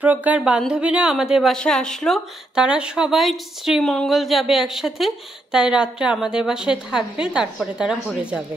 প্রজ্ঞার বান্ধবীরা আমাদের বাসায় আসলো। তারা সবাই শ্রীমঙ্গল যাবে একসাথে, তাই রাত্রে আমাদের বাসায় থাকবে, তারপরে তারা ভোরে যাবে।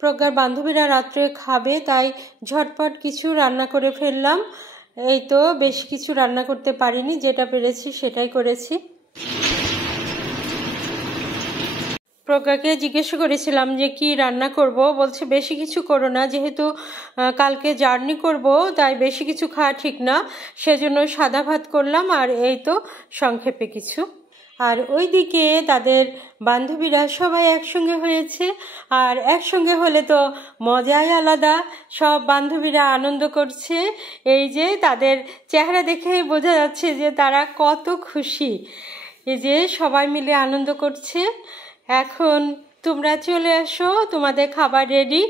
প্রজ্ঞার বান্ধবীরা রাত্রে খাবে, তাই ঝটপট কিছু রান্না করে ফেললাম। এই তো বেশি কিছু রান্না করতে পারিনি, যেটা পেরেছি সেটাই করেছি। প্রজ্ঞাকে জিজ্ঞেস করেছিলাম যে কি রান্না করব, বলছে বেশি কিছু করো না, যেহেতু কালকে জার্নি করব তাই বেশি কিছু খাওয়া ঠিক না, সেজন্য সাদা ভাত করলাম। আর এই তো সংক্ষেপে কিছু। আর ওইদিকে তাদের বান্ধবীরা সবাই একসঙ্গে হয়েছে, আর একসঙ্গে হলে তো মজাই আলাদা। সব বান্ধবীরা আনন্দ করছে, এই যে তাদের চেহারা দেখেই বোঝা যাচ্ছে যে তারা কত খুশি। এই যে সবাই মিলে আনন্দ করছে। এখন তোমরা চলে আসো, তোমাদের খাবার রেডি,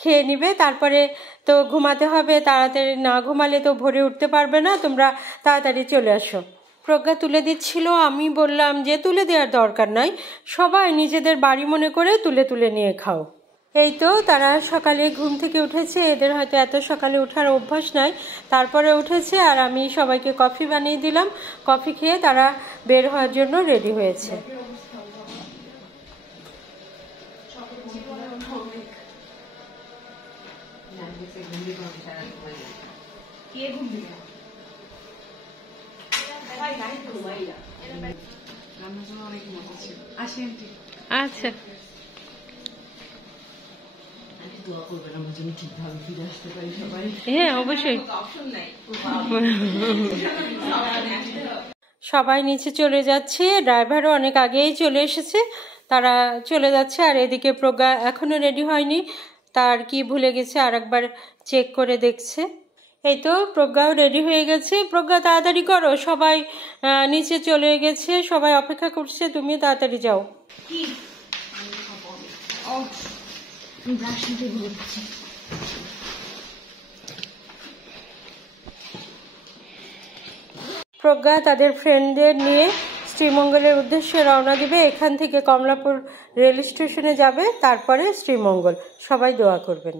খেয়ে নিবে, তারপরে তো ঘুমাতে হবে। তাড়াতাড়ি না ঘুমালে তো ভোরে উঠতে পারবে না, তোমরা তাড়াতাড়ি চলে আসো। প্রজ্ঞা তুলে দিচ্ছিল, আমি বললাম যে তুলে দেওয়ার দরকার নাই, সবাই নিজেদের বাড়ি মনে করে তুলে তুলে নিয়ে খাও। এই তো তারা সকালে ঘুম থেকে উঠেছে, এদের হয়তো এত সকালে ওঠার অভ্যাস নাই, তারপরে উঠেছে। আর আমি সবাইকে কফি বানিয়ে দিলাম, কফি খেয়ে তারা বের হওয়ার জন্য রেডি হয়েছে। আচ্ছা, হ্যাঁ অবশ্যই। সবাই নিচে চলে যাচ্ছে, ড্রাইভারও অনেক আগেই চলে এসেছে, তারা চলে যাচ্ছে। আর এদিকে প্রজ্ঞা এখনো রেডি হয়নি, তার কি ভুলে গেছে আর একবার চেক করে দেখছে। এই তো প্রজ্ঞাও রেডি হয়ে গেছে। প্রজ্ঞা তাড়াতাড়ি করো, সবাই নিচে চলে গেছে, সবাই অপেক্ষা করছে, তুমি তাড়াতাড়ি যাও। প্রজ্ঞা তাদের ফ্রেন্ডদের নিয়ে শ্রীমঙ্গলের উদ্দেশ্যে রওনা দিবে। এখান থেকে কমলাপুর রেল স্টেশনে যাবে, তারপরে শ্রীমঙ্গল। সবাই দোয়া করবেন।